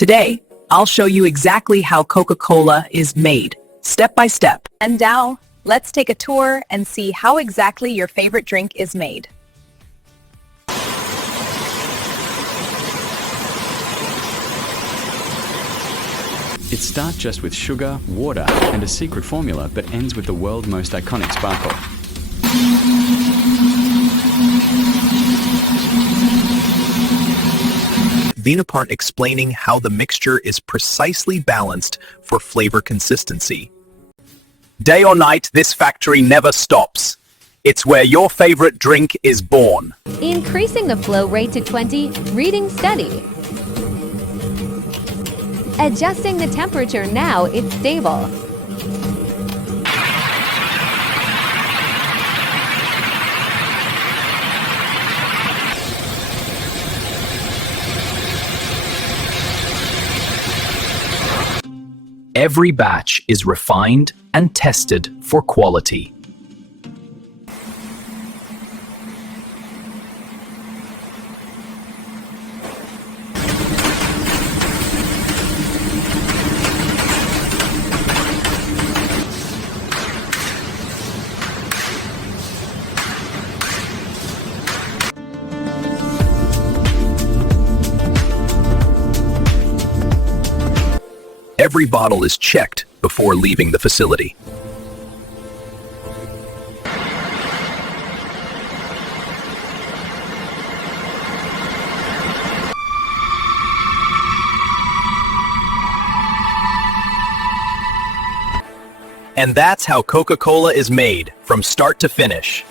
Today, I'll show you exactly how Coca-Cola is made, step by step. And now, let's take a tour and see how exactly your favorite drink is made. It starts just with sugar, water, and a secret formula, but ends with the world's most iconic sparkle. Apart explaining how the mixture is precisely balanced for flavor consistency. Day or night, this factory never stops. It's where your favorite drink is born. Increasing the flow rate to 20, reading steady. Adjusting the temperature now it's stable. Every batch is refined and tested for quality. Every bottle is checked before leaving the facility. And that's how Coca-Cola is made, from start to finish.